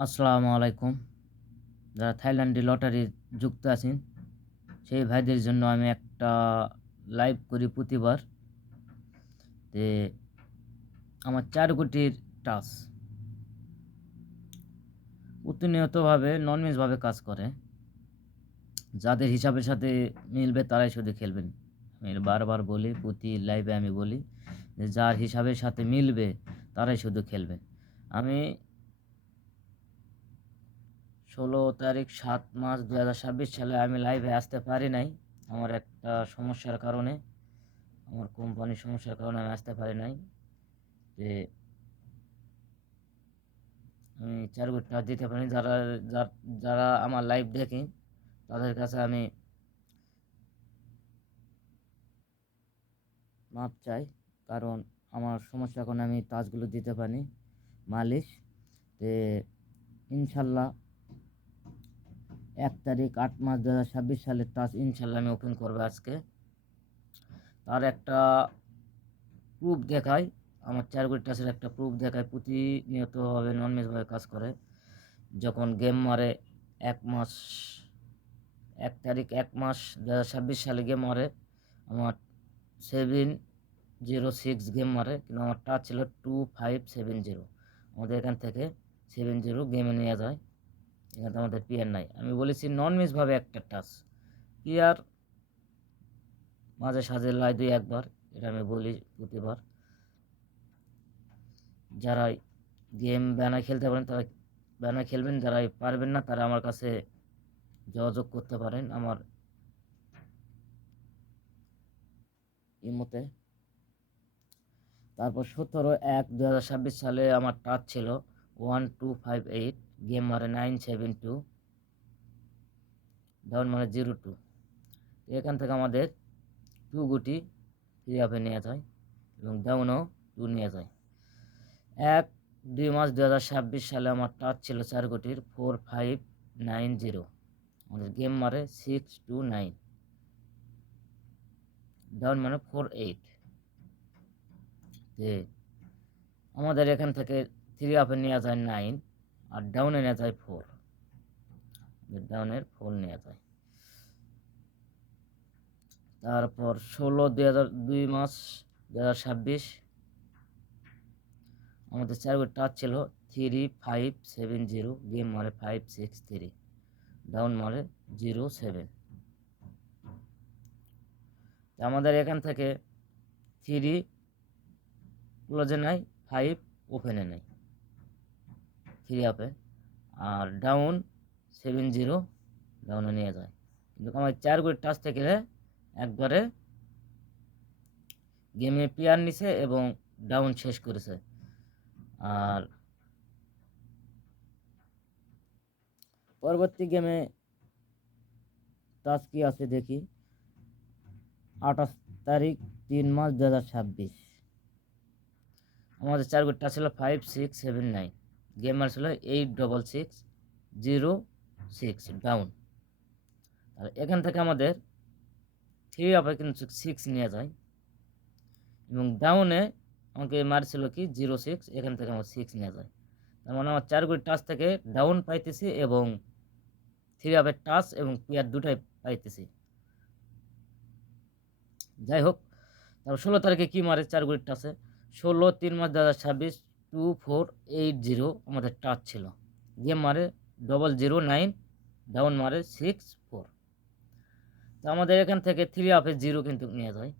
আসসালামু আলাইকুম। যারা থাইল্যান্ডে লটারি যুক্ত আছেন সেই ভাইদের জন্য আমি একটা লাইভ করি প্রতিবার। যে আমার 4 কোটির টাচ প্রতিনিয়তভাবে ননভেজভাবে কাজ করে। যাদের হিসাবের সাথে মিলবে তারাই শুধু খেলবেন। আমি বারবার বলি, প্রতি লাইভে আমি বলি যে যার হিসাবের সাথে মিলবে তারাই শুধু খেলবেন। আমি 16 তারিখ 7 মাস 2026 সালে আমি লাইভে আসতে পারি নাই আমার একটা সমস্যার কারণে। আমার কোম্পানির সমস্যার কারণে আমি আসতে পারি নাই। যে আমি 4 কোটি টাকা দিতে পারিনি। যারা আমার লাইভ দেখে তাদের কাছে আমি মাপ চাই, কারণ আমার সমস্যার কারণে আমি টাচগুলো দিতে পারিনি। মালিশ যে ইনশাল্লাহ 1 তারিখ 8 মাস 2026 সালের টাচ ইনশাল্লাহ আমি ওপেন করবো আজকে। তার একটা প্রুফ দেখায়, আমার 4 কোটি টাচের একটা প্রুফ দেখায়। প্রতিনিয়তভাবে ননভেজভাবে কাজ করে। যখন গেম মারে 1 মাস 1 তারিখ 1 মাস 2026 সালে গেম মারে আমার 706 গেম মারে, কিন্তু আমার টাচ ছিল 2570। আমাদের এখান থেকে 70 গেমে নিয়ে যায়। এখানে তো আমাদের পিয়ার নাই। আমি বলেছি নন মিসভাবে একটা টাচ, পিয়ার মাঝে সাঝে লাই 2-1 বার, এটা আমি বলি প্রতিবার। যারা গেম ব্যানায় খেলতে পারেন তারা ব্যানায় খেলবেন, যারা পারবেন না তারা আমার কাছে যোগাযোগ করতে পারেন আমার ইমোতে। তারপর 17/1/2026 সালে আমার টাচ ছিল 1258, গেম মারে 972, ডাউন মানে 02। এখান থেকে আমাদের 2 গুটি ফ্রি আপে নেওয়া যায় এবং ডাউনও 2 নিয়ে যায়। 1-2 মাস 2026 সালে আমার টাচ ছিল 4 কোটির 4590, আমাদের গেম মারে 629, ডাউন মানে 48। আমাদের এখান থেকে 3 আপে নেওয়া যায় 9 আর ডাউনে নেওয়া যায় 4, ডাউনের 4 নেওয়া যায়। তারপর 2 মাস 2026 আমাদের 4 কোটি টাচ ছিল 3570, গেম মারে 563, ডাউন মারে 07। আমাদের এখান থেকে 3 ক্লোজে নেয়, 5 ওপেনে নেয় 3 আপে, আর ডাউন 70 ডাউনে নিয়ে যায়। কিন্তু আমার 4 কোটি টাচ থেকে একবারে গেমে পেয়ার নিছে এবং ডাউন শেষ করেছে। আর পরবর্তী গেমে টাচ কি আছে দেখি। 28 তারিখ 3 মাস 2026 আমাদের 4 কোটি টাচ ছিল 5679, গেমার ছিল 866006, ডাউন। আর এখান থেকে আমাদের 3 আপে কিন্তু 6 নিয়ে যায় এবং ডাউনে আমাকে মারছিল কি 06, এখান থেকে আমার 6 নিয়ে যায়। তার মানে আমার 4 কোটি টাচ থেকে ডাউন পাইতেছি এবং 3 আপের টাচ এবং পেয়ার দুটাই পাইতেছি। যাই হোক, তারপর 16 তারিখে কি মারে 4 কোটি টাচে 16-3 মাস 2026 2480 আমাদের টাচ ছিল, গেম মারে 009, ডাউন মারে 64। তো আমাদের এখান থেকে 3 আপে 0 কিন্তু নিয়ে যায়,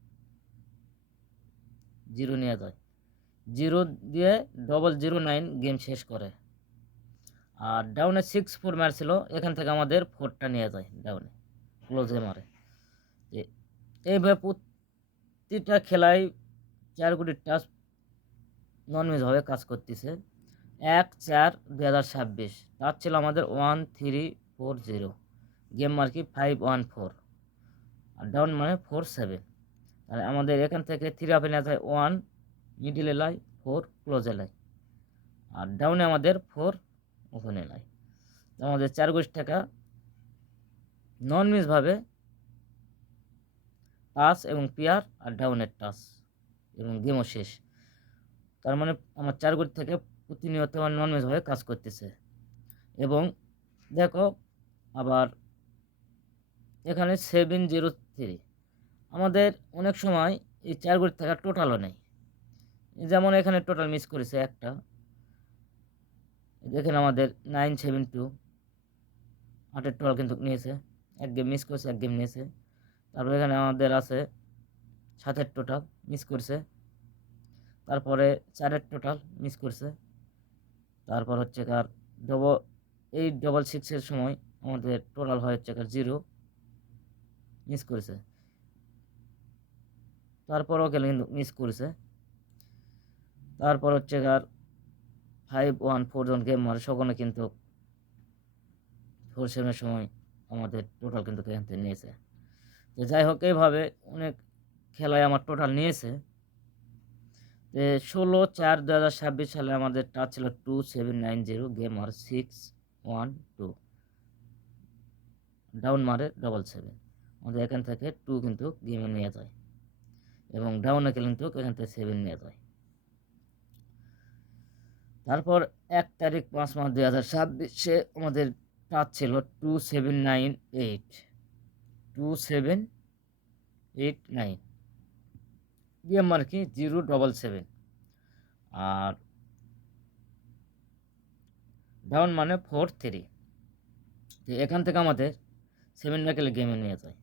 0 নিয়ে যায়, 0 দিয়ে 009 গেম শেষ করে। আর ডাউনে 64 মারছিল, এখান থেকে আমাদের 4টা নিয়ে যায়, ডাউনে ক্লোজে মারে। এইভাবে প্রতিটা খেলায় 4 কোটি টাচ ননভেজভাবে কাজ করতেছে। 1/4/2026 টাচ ছিল আমাদের 1340, গেম মার্কি 514, আর ডাউন মানে 47। আর আমাদের এখান থেকে 3 আপে নেওয়া যায় 1 মিডিল এলাই, 4 ক্লোজ এলাই, আর ডাউনে আমাদের 4 ওপেন এলাই। আমাদের 4 কোটি টাকা নন মিসভাবে টাচ এবং পেয়ার আর ডাউনের টাচ এবং গেমও শেষ। তার মানে আমার 4 কোটি থেকে প্রতিনিয়ত আমার নন মিসভাবে কাজ করতেছে। এবং দেখো আবার এখানে 703 আমাদের অনেক সময় এই 4 ঘড়ি থাকা টোটালও নেই, যেমন এখানে টোটাল মিস করেছে একটা, দেখেন আমাদের 972 8-এর টোটাল কিন্তু নিয়েছে, এক গেম মিস করেছে, এক গেম নিয়েছে। তারপর এখানে আমাদের আছে 7-এর টোটাল মিস করছে, তারপরে 4-এর টোটাল মিস করছে, তারপর হচ্ছে কার 866-এর সময় আমাদের টোটাল হয় হচ্ছে কার 0 মিস করেছে, তারপরও কিন্তু মিস করেছে। তারপর হচ্ছে কার 514 জন গেম মারে সকলে কিন্তু 47-এর সময় আমাদের টোটাল কিন্তু এখান থেকে নিয়েছে। তো যাই হোক এইভাবে অনেক খেলায় আমার টোটাল নিয়েছে। 16/4/2026 সালে আমাদের টাচ ছিল 2790, গেম মার 612, ডাউন মারে 77। আমাদের এখান থেকে 2 কিন্তু গেমে নিয়ে যায় এবং ডাউনে কিন্তু এখান থেকে 7 নিয়ে যায়। তারপর 1 তারিখ 5 মাস 2026 আমাদের টাচ ছিল 2789, গেম মার কি 077, আর ডাউন মানে 43। তো এখান থেকে আমাদের 7 রাখলে গেমে নিয়ে যায়,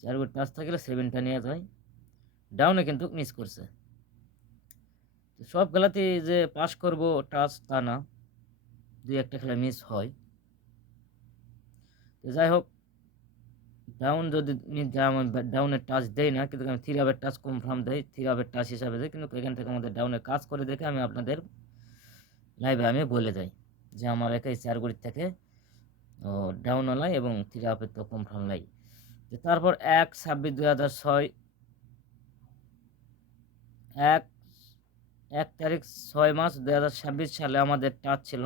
4 গোট টাচ থাকলে 7টা নিয়ে যায়, ডাউনে কিন্তু মিস করছে। তো সব খেলাতেই যে পাস করব টাচ তা না, 2-1টা খেলা মিস হয়। তো যাই হোক ডাউন যদি ডাউনের টাচ দেই না, কিন্তু আমি 3 হাবের টাচ কনফার্ম দেয়, 3 হাবের টাচ হিসাবে দেয়, কিন্তু এখান থেকে আমাদের ডাউনের কাজ করে দেখে আমি আপনাদের লাইভে আমি বলে যাই যে আমার একাই 4 গড়ির থেকে ডাউন লাই এবং 3 হাবের তো কনফার্ম লাই। তারপর 1/26/2006 1 তারিখ 6 মাস 2026 সালে আমাদের টাচ ছিল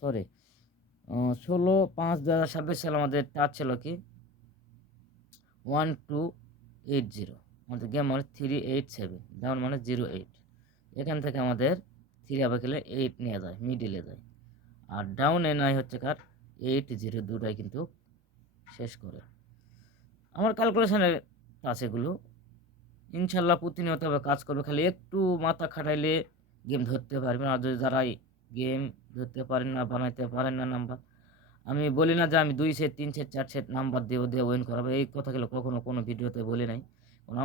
16/5/2026 সালে আমাদের টাচ ছিল কি 1280, আমাদের গেম মানে 387, ডাউন মানে 08। এখান থেকে আমাদের 3 হাবে খেলে 8 নিয়ে যায়, মিডিলে যায়, আর ডাউনে নাই হচ্ছে কার 80, দুটাই কিন্তু শেষ করে। আমার ক্যালকুলেশনের টাচ এগুলো ইনশাল্লাহ প্রতিনিয়তভাবে কাজ করবে, খালি একটু মাথা খাটাইলে গেম ধরতে পারবেন। আর যদি যারাই গেম ধরতে পারেন না, বানাইতে পারেন না নাম্বার, আমি বলি না যে আমি 2 সেট 3 সেট 4 সেট নাম্বার দিয়ে উইন করাবো, এই কথাগুলো কখনো কোনো ভিডিওতে বলি নাই। কারণ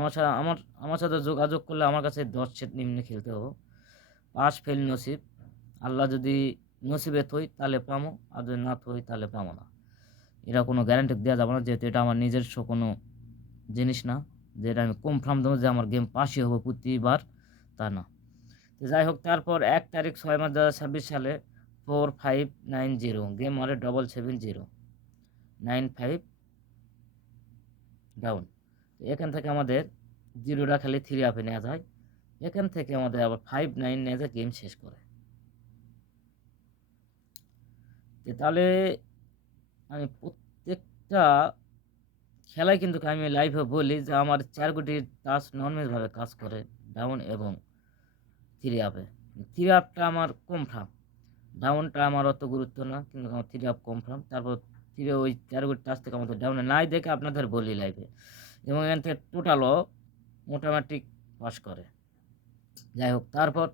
আমার সাথে যোগাযোগ করলে আমার কাছে 10 সেট নিম্নে খেলতে হবে, পাস ফেল নসিব, আল্লাহ যদি নসিবে থই তাহলে পামো, আর যদি না থই তাহলে পামো না। এরা কোনো গ্যারান্টি দেওয়া যাবে না, যেহেতু এটা আমার নিজস্ব কোনো জিনিস না যেটা আমি কনফার্ম দেবো যে আমার গেম পাসই হবো প্রতিবার, তা না। তো যাই হোক তারপর 1 তারিখ 6 মাস 2026 সালে 4590, গেম মারে 770, 95 ডাউন। এখান থেকে আমাদের 0টা খালি 3 আপে নেওয়া যায়, এখান থেকে আমাদের আবার 59 নিয়ে যায়, গেম শেষ করে। তাহলে আমি প্রত্যেকটা খেলায় কিন্তু আমি লাইভে বলি যে আমার 4 কোটি টাচ নর্মালভাবে কাজ করে, ডাউন এবং 3 আপে। 3 আপটা আমার কনফার্ম, ডাউনটা আমার অত গুরুত্ব না, কিন্তু আমার 3 আপ কনফার্ম। তারপর 3 ওই 4 কোটি টাচ থেকে আমাদের ডাউনে নাই দেখে আপনাদের বলি লাইভে, এবং এখান থেকে টোটালও মোটামুটি পাস করে। যাই হোক তারপর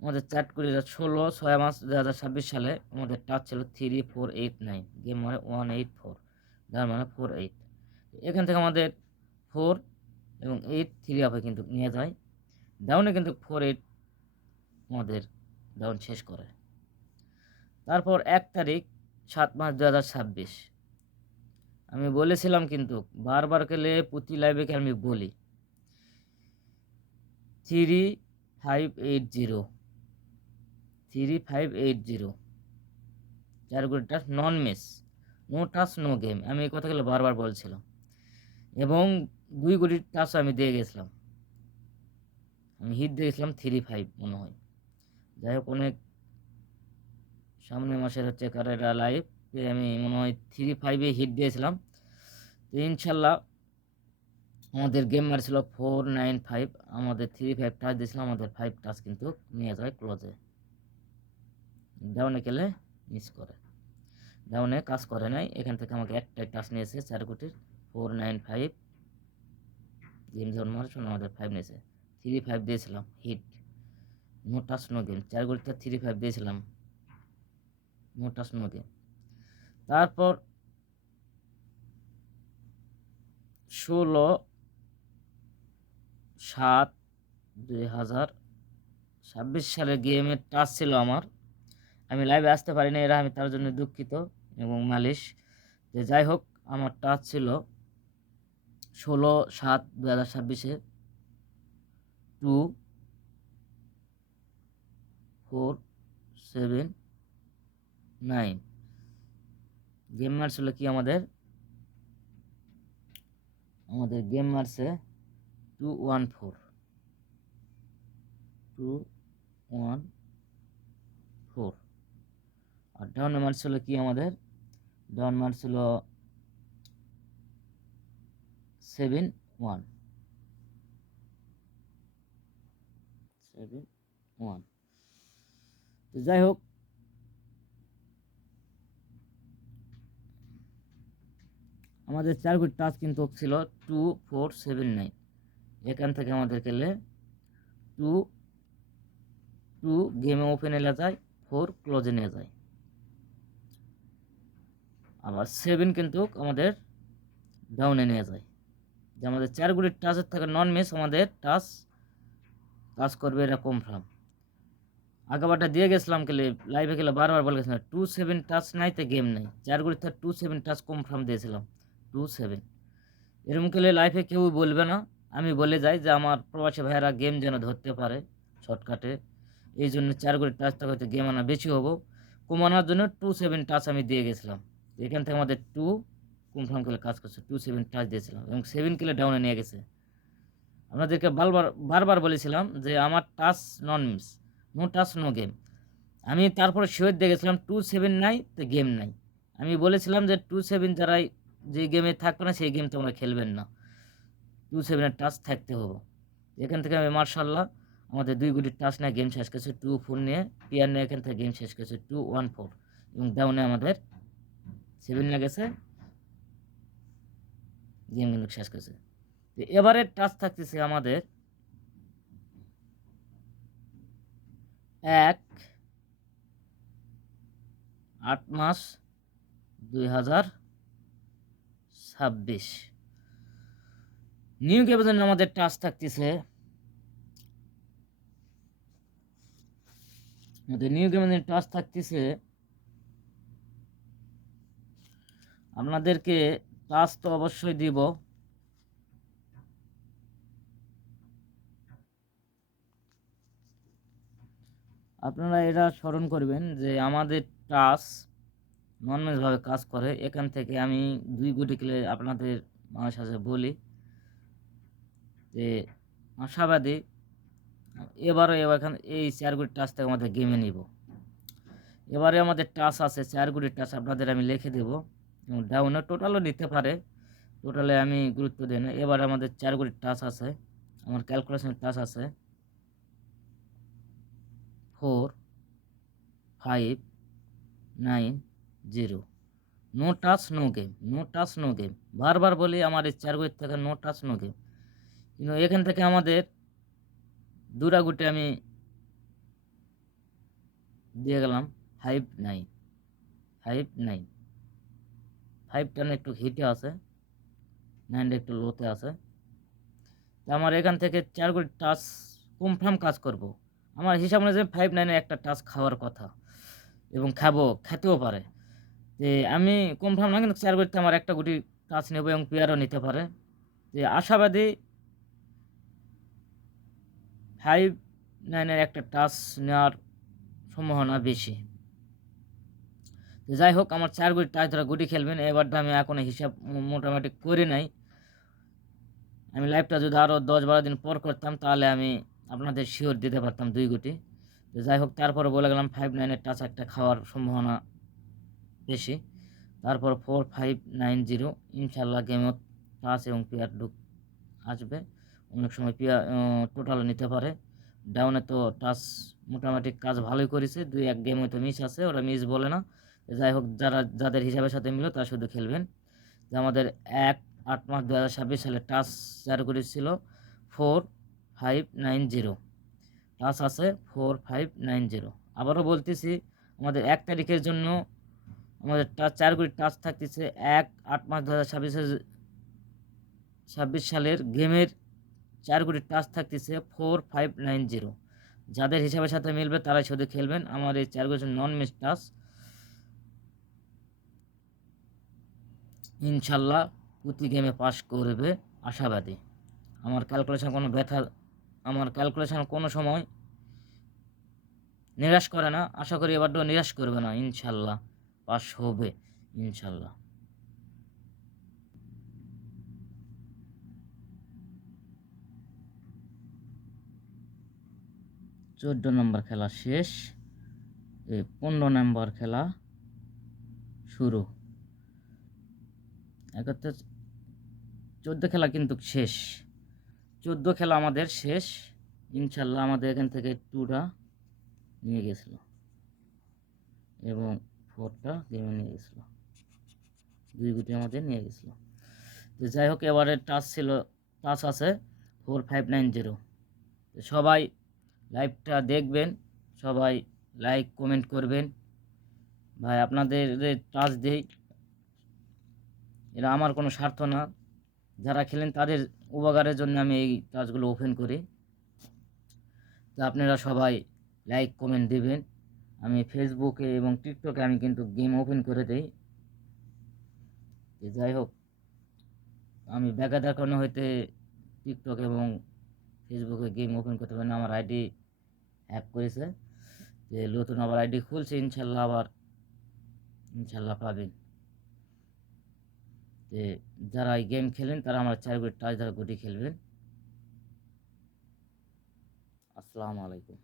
আমাদের 4 কোটি 16/6 মাস 2026 সালে আমাদের টাচ ছিল 3489, গেম মানে 184, যার মানে 48। এখান থেকে আমাদের 4 এবং 8 3 আপে কিন্তু নিয়ে যায়, ডাউনে কিন্তু 48 আমাদের ডাউন শেষ করে। তারপর 1 তারিখ 7 মাস 2026 আমি বলেছিলাম, কিন্তু বারবার খেলে প্রতি লাইভে আমি বলি 3580, 4 crore touch non miss, no touch no game, আমি এই কথাগুলো বারবার বলছিলাম, এবং 2 কোটি টাচ আমি দিয়ে গেছিলাম, আমি হিট দিয়েছিলাম 35 মনে হয়। যাই হোক অনেক সামনের মাসের হচ্ছে কারেরা লাইভ আমি মনে হয় 35-এ হিট দিয়েছিলাম। তো ইনশাল্লাহ আমাদের গেম মারছিল 495, আমাদের 35 টাচ দিয়েছিলাম, আমাদের 5 টাচ কিন্তু নিয়ে যায় ক্লোজে। ডাউনে গেলে মিস করে, ডাউনে কাজ করে নাই, এখান থেকে আমাকে একটাই টাচ নিয়েছে 4 কোটির 495 গেম যখন মারছিল আমাদের 5 নিয়েছে। 35 দিয়েছিলাম hit, no touch no game, 4 কোটিতে 35 দিয়েছিলাম, নো টাচ নো গেম। তারপর 16/7/2026 সালের গেমের টাচ ছিল আমার, আমি লাইভে আসতে পারিনি, এরা আমি তার জন্য দুঃখিত এবং মালিশ। যে যাই হোক, আমার টাচ ছিল 16/7/2026 2479 গেম মারছিল কি আমাদের গেম মারছে 214 আর ডাউনে মারছিল কি আমাদের ডাউন মারছিল 71 তো যাই হোক, আমাদের 4 কোটি টাচ কিন্তু ছিল 2479, এখান থেকে আমাদের খেলে 2 গেমে ওপেনে নিয়ে যায়, 4 ক্লোজে নিয়ে যায়, আবার 7 কিন্তু আমাদের ডাউনে নিয়ে যায়। যে আমাদের 4 কোটি টাচের থেকে নন মিস আমাদের টাচ কাজ করবে, এটা কনফার্ম। আগেবারটা দিয়ে গেছিলাম খেলে, লাইভে খেলে বারবার বলে গেছিলাম 27 টাচ নাই তো গেম নেই, 4 কোটি থেকে 27 টাচ কনফার্ম দিয়েছিলাম 27। এরকম খেলে লাইফে কেউ বলবে না, আমি বলে যাই যে আমার প্রবাসী ভাইয়েরা গেম যেন ধরতে পারে শর্টকাটে, এই জন্য 4 কোটি টাচটা হয়তো গেম আনা বেশি হবো, কমানোর জন্য 27 টাচ আমি দিয়ে গেছিলাম। এখান থেকে আমাদের 2 কনফার্ম খেলে কাজ করছে, 27 টাচ দিয়েছিলাম এবং 7 কিলে ডাউনে নিয়ে গেছে। আপনাদেরকে বারবার বলেছিলাম যে আমার touch non miss, no touch no game. আমি তারপরে শিওর দিয়ে গেছিলাম 27 নাই তো গেম নাই। আমি বলেছিলাম যে 27 যারাই যে গেমে থাকবে না সেই গেম তোমরা খেলবেন না, 27 টাচ থাকতে হবে। এখান থেকে আমি মার্শাল্লাহ আমাদের 2 কোটি টাচ নিয়ে গেম শেষ করেছে, 24 নিয়ে পিয়ার নিয়ে এখান থেকে গেম শেষ করেছে 214 এবং ডাউনে আমাদের 7 লেগেছে, গেম কিন্তু শেষ করেছে। তো এবারে টাচ থাকতেছে আমাদের 1/8/2026 নিউ গেমে আমাদের টাচ থাকতেছে, নিউ গেমে টাচ থাকতেছে আপনাদেরকে টাচ তো অবশ্যই দিব, আপনারা এটা স্মরণ করবেন যে আমাদের টাচ নর্মালভাবে কাজ করে। এখান থেকে আমি 2 কোটি কিলে আপনাদের আমার সাথে বলি যে আশাবাদী এবারও এখান এই 4 কোটি টাচ থেকে আমাদের গেমে নিব। এবারে আমাদের টাচ আছে 4 কোটি টাচ, আপনাদের আমি লিখে দেব, ডাউনে টোটালও নিতে পারে, টোটালে আমি গুরুত্ব দিই না। এবার আমাদের 4 কোটি টাচ আছে, আমার ক্যালকুলেশন টাচ আছে 4590, no touch no game, no touch no game. বারবার বলি আমার এই 4 কোটি থেকে নো টাচ নো গেম, কিন্তু এখান থেকে আমাদের দুটা গুটি আমি দিয়ে গেলাম 5959, 5টা একটু হিটে আছে, 9টা একটু লোতে আছে। তো আমার এখান থেকে 4 কোটি টাচ কনফার্ম কাজ করব। আমার হিসাব অনুযায়ী 59 একটা টাচ খাওয়ার কথা এবং খেতেও পারে। যে আমি কনফার্ম না, কিন্তু 4 কোটিতে আমার একটা গুটি টাচ নেব এবং পেয়ারও নিতে পারে। যে আশাবাদী 59 একটা টাচ নেওয়ার সম্ভাবনা বেশি। যাই হোক, আমার 4 কোটি টাচ ধরা গুটি খেলবেন, এবারটা আমি এখনো হিসাব মোটামুটি করে নাই। আমি লাইভটা যদি আরও 10-12 দিন পর করতাম তাহলে আমি আপনাদের শিওর দিতে পারতাম 2 কোটি। তো যাই হোক, তারপরে বলে গেলাম 59 টাচ একটা খাওয়ার সম্ভাবনা বেশি। তারপর 4590 ইনশাল্লাহ গেমত টাচ এবং পেয়ার আসবে, অনেক সময় টোটাল নিতে পারে। ডাউনে তো টাচ মোটামুটি কাজ ভালোই করেছে, 2-1 গেম হয়তো মিস আছে, ওরা মিস বলে না। যাই হোক, যাদের হিসাবের সাথে মিলো তারা শুধু খেলবেন। যে আমাদের 1/8 2026 সালে টাচ চালু করেছিল 4590, টাচ আছে 4590। আবারও বলতেছি, আমাদের 1 তারিখের জন্য আমাদের টাচ 4 কোটি টাচ থাকতেছে 1/8 2026 সালের গেমের 4 কোটি টাচ থাকতেছে 4590। যাদের হিসাবের সাথে মিলবে তারাই শুধু খেলবেন। আমার এই 4 কোটি নন মিস টাচ ইনশাল্লাহ প্রতি গেমে পাস করবে, আশাবাদী। আমার ক্যালকুলেশন কোনো সময় নিরাশ করে না, আশা করি এবারও নিরাশ করবে না, ইনশাল্লাহ পাস হবে, ইনশাল্লাহ। চোদ্দ নম্বর খেলা শেষ, 15 নম্বর খেলা শুরু। এক্ষেত্রে 14 খেলা কিন্তু শেষ, 14 খেলা আমাদের শেষ, ইনশাল্লাহ। আমাদের এখান থেকে 2টা নিয়ে গেছিল এবং 4টা গেমে নিয়ে গেছিলো, 2 গুটি আমাদের নিয়ে গেছিলো। তো যাই হোক, এবারে টাচ আছে 4590। সবাই লাইভটা দেখবেন, সবাই লাইক কমেন্ট করবেন। ভাই আপনাদের টাচ দেই, এরা আমার কোনো স্বার্থ না, যারা খেলেন তাদের উপকারের জন্য আমি এই টাচগুলো ওপেন করি। তো আপনারা সবাই লাইক কমেন্ট দেবেন। আমি ফেসবুকে এবং টিকটকে আমি কিন্তু গেম ওপেন করে দেই। যাই হোক, আমি ব্যাকা দেখানো হইতে টিকটক এবং ফেসবুকে গেম ওপেন করতে পারি না, আমার আইডি হ্যাক করেছে। যে নতুন আবার আইডি খুলছে, ইনশাল্লাহ পাবেন। যে যারা এই গেম খেলেন তারা আমার 4 কোটি টাচ দ্বারা গুটি খেলবেন। আসসালামু আলাইকুম।